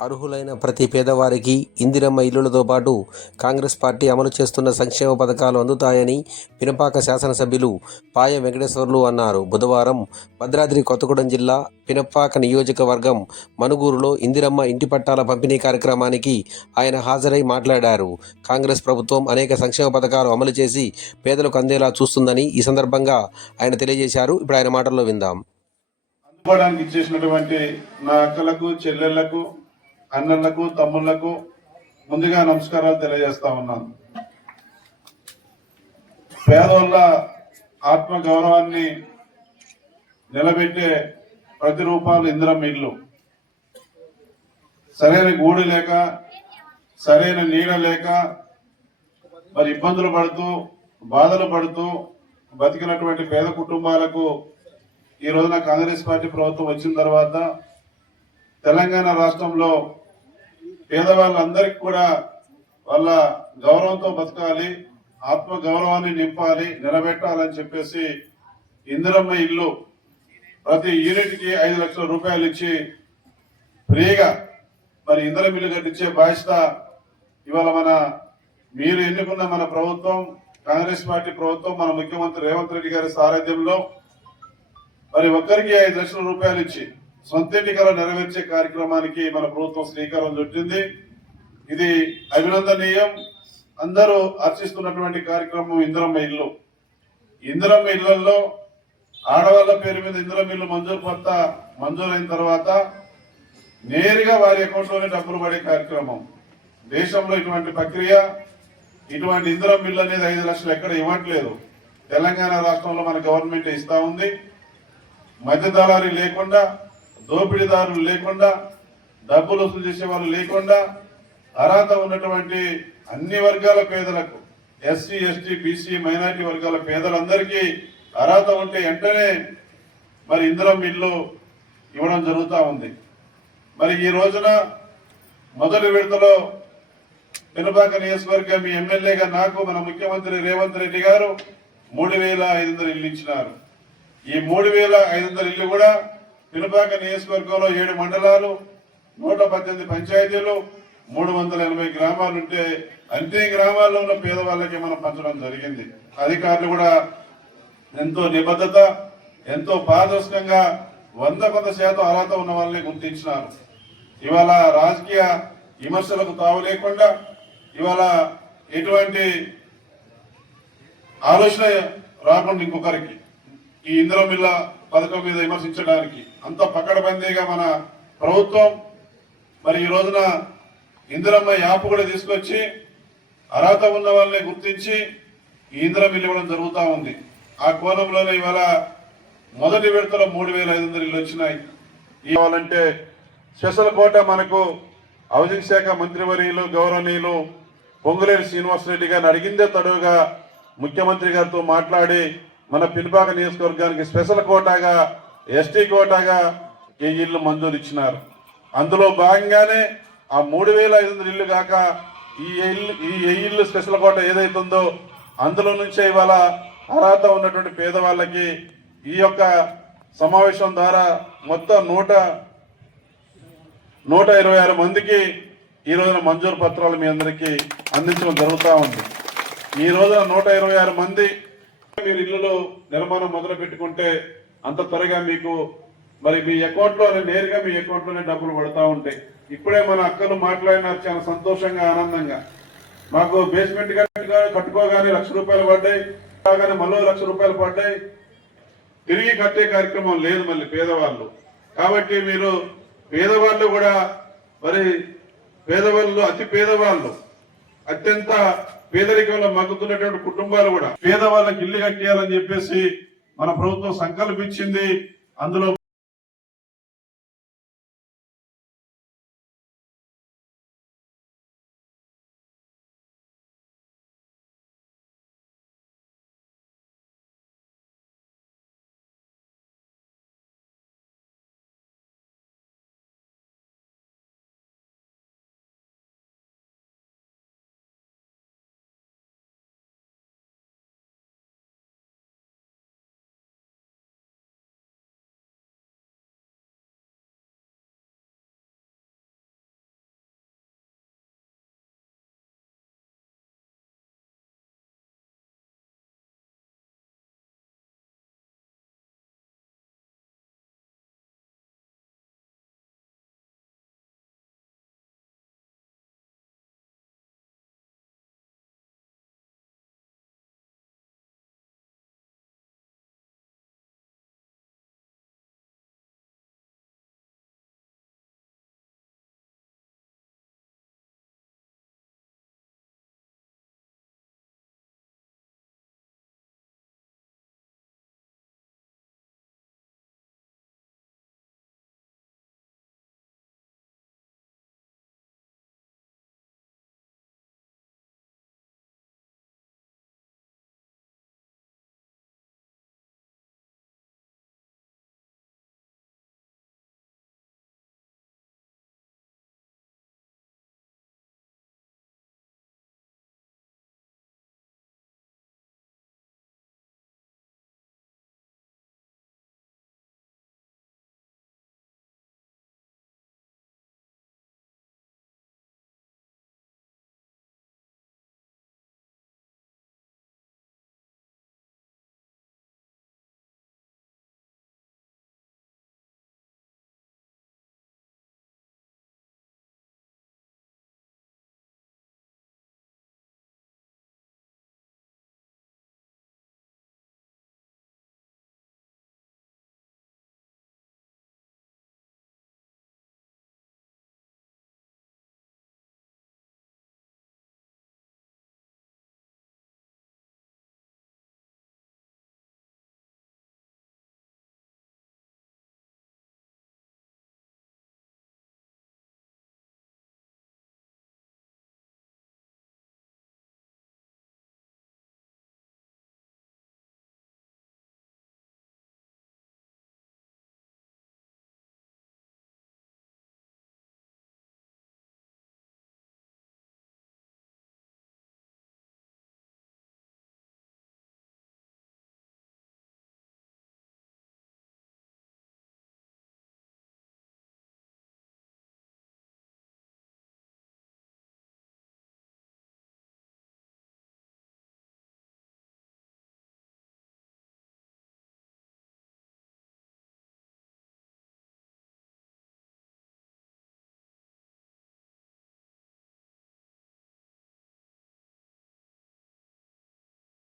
అర్హులైన ప్రతి పేదవారికి ఇందిరమ్మ ఇల్లులతో పాటు కాంగ్రెస్ పార్టీ అమలు చేస్తున్న సంక్షేమ పథకాలు అందుతాయని పినపాక శాసనసభ్యులు పాయ వెంకటేశ్వర్లు అన్నారు. బుధవారం భద్రాద్రి కొత్తగూడెం జిల్లా పినపాక నియోజకవర్గం మనుగూరులో ఇందిరమ్మ ఇంటి పట్టాల పంపిణీ కార్యక్రమానికి ఆయన హాజరై మాట్లాడారు. కాంగ్రెస్ ప్రభుత్వం అనేక సంక్షేమ పథకాలు అమలు చేసి పేదలకు అందేలా చూస్తుందని ఈ సందర్భంగా ఆయన తెలియజేశారు. ఇప్పుడు ఆయన మాటల్లో విందాం. ఇచ్చేసినటువంటి నా అక్కలకు చెల్లెళ్ళకు అన్నలకు తమ్ముళ్ళకు ముందుగా నమస్కారాలు తెలియజేస్తా ఉన్నాను. పేదోళ్ళ ఆత్మ గౌరవాన్ని నిలబెట్టే ప్రతి రూపాలు ఇందిరం ఇల్లు సరైన గూడు లేక సరైన నీడ లేక మరి ఇబ్బందులు పడుతూ బాధలు పడుతూ బతికినటువంటి పేద కుటుంబాలకు ఈ రోజున కాంగ్రెస్ పార్టీ ప్రభుత్వం వచ్చిన తర్వాత తెలంగాణ రాష్ట్రంలో పేదవాళ్ళందరికీ కూడా వాళ్ళ గౌరవంతో బతకాలి ఆత్మ గౌరవాన్ని నింపాలి నిలబెట్టాలని చెప్పేసి ఇందిరమ్మ ఇల్లు ప్రతి యూనిట్కి ఐదు లక్షల రూపాయలు ఇచ్చి ఫ్రీగా మరి ఇందిరం ఇల్లు కట్టించే బాధ్యత ఇవాళ మన మీరు ఎన్నుకున్న మన ప్రభుత్వం కాంగ్రెస్ పార్టీ ప్రభుత్వం మన ముఖ్యమంత్రి రేవంత్ రెడ్డి గారి సారథ్యంలో మరి ఒక్కరికి ఐదు లక్షల రూపాయలు ఇచ్చి సొంత ఎన్నికలు నెరవేర్చే కార్యక్రమానికి మన ప్రభుత్వం శ్రీకారం చుట్టింది. ఇది అభినందనీయం. అందరూ హర్షిస్తున్నటువంటి కార్యక్రమం ఇందిరమ్మ ఇల్లు. ఇందిరమ్మ ఇళ్ళలో ఆడవాళ్ళ పేరు మీద ఇందిరమ్మ ఇల్లు మంజూరు పత్త మంజూరైన తర్వాత నేరుగా వారి అకౌంట్లోనే డబ్బులు పడే కార్యక్రమం. దేశంలో ఇటువంటి ప్రక్రియ ఇటువంటి ఇందిరం బిల్లు అనేది ఐదు లక్షలు ఎక్కడ ఇవ్వట్లేదు. తెలంగాణ రాష్ట్రంలో మన గవర్నమెంట్ ఇస్తా ఉంది. మధ్య దళారీ లేకుండా దోపిడీదారులు లేకుండా డబ్బులు వసూలు చేసేవాళ్ళు లేకుండా అర్హత ఉన్నటువంటి అన్ని వర్గాల పేదలకు ఎస్సీ ఎస్టీ బీసీ మైనారిటీ వర్గాల పేదలందరికీ అర్హత ఉంటే వెంటనే మరి ఇందిరం ఇల్లు ఇవ్వడం జరుగుతూ ఉంది. మరి ఈ రోజున మొదటి విడతలో పినపాక నియోజకవర్గం మీ ఎమ్మెల్యేగా నాకు మన ముఖ్యమంత్రి రేవంత్ రెడ్డి గారు మూడు వేల ఐదు వందల ఇల్లు ఇచ్చినారు. ఈ మూడు వేల ఐదు వందల ఇల్లు కూడా పినపాక నియోజకవర్గంలో ఏడు మండలాలు నూట పద్దెనిమిది పంచాయతీలు మూడు వందల ఎనభై గ్రామాలు ఉంటే అన్ని గ్రామాల్లో ఉన్న పేదవాళ్ళకి మనం పంచడం జరిగింది. అధికారులు కూడా ఎంతో నిబద్ధత ఎంతో పారదర్శకంగా వంద కొంత శాతం అర్హత ఉన్న వాళ్ళని గుర్తించినారు. ఇవాళ రాజకీయ విమర్శలకు తావు లేకుండా ఇవాళ ఎటువంటి ఆలోచన రాకుండా ఇంకొకరికి. ఈ ఇందిరా మిల్ల పథకం మీద విమర్శించడానికి. అంత పకడబందీగా మన ప్రభుత్వం మరి ఈ రోజున ఇందిరమ్మ యాప్ కూడా తీసుకొచ్చి అర్హత ఉన్న వాళ్ళని గుర్తించి ఈ ఇందిరం ఇల్లు ఇవ్వడం జరుగుతూ ఉంది. ఆ కోణంలోనే ఇవాళ మొదటి విడతలో మూడు వేల ఐదు వందలు ఇల్లు వచ్చినాయి. ఇవ్వాలంటే స్పెషల్ కోట మనకు హౌసింగ్ శాఖ మంత్రివర్యులు గౌరవనీయులు పొంగులేరు శ్రీనివాసరెడ్డి గారిని అడిగిందే తడువుగా ముఖ్యమంత్రి గారితో మాట్లాడి మన పిలిపాక నియోజకవర్గానికి స్పెషల్ కోటాగా ఎస్టీ కోటాగా ఈ ఇల్లు మంజూరు ఇచ్చినారు. అందులో భాగంగానే ఆ మూడు వేల ఐదు వందల ఇల్లు కాక ఈ ఇల్లు ఈ ఏ ఇల్లు స్పెషల్ కోట ఏదైతుందో అందులో నుంచే ఇవాళ అర్హత ఉన్నటువంటి పేదవాళ్ళకి ఈ యొక్క సమావేశం ద్వారా మొత్తం నూట నూట ఇరవై ఆరు మందికి ఈ రోజున మంజూరు పత్రాలు మీ అందరికీ అందించడం జరుగుతూ ఉంది. ఈ రోజున నూట ఇరవై ఆరు మంది మీరు ఇల్లులో నిర్మాణం మొదలు పెట్టుకుంటే అంత త్వరగా మీకు మరి మీ అకౌంట్లో నేరుగా మీ అకౌంట్లోనే డబ్బులు పడతా ఉంటాయి. ఇప్పుడే మన అక్కలు మాట్లాడినారు చాలా సంతోషంగా ఆనందంగా. మాకు బేస్మెంట్ కట్టుకోగానే లక్ష రూపాయలు పడ్డాయి కాగానే మళ్ళీ లక్ష రూపాయలు పడ్డాయి. తిరిగి కట్టే కార్యక్రమం లేదు మళ్ళీ పేదవాళ్ళు. కాబట్టి మీరు పేదవాళ్ళు కూడా మరి పేదవాళ్ళు అతి పేదవాళ్ళు అత్యంత పేదరికంలో మగ్గుతున్నటువంటి కుటుంబాలు కూడా పేదవాళ్ళకి ఇల్లు కట్టేయాలని చెప్పేసి మన ప్రభుత్వం సంకల్పించింది. అందులో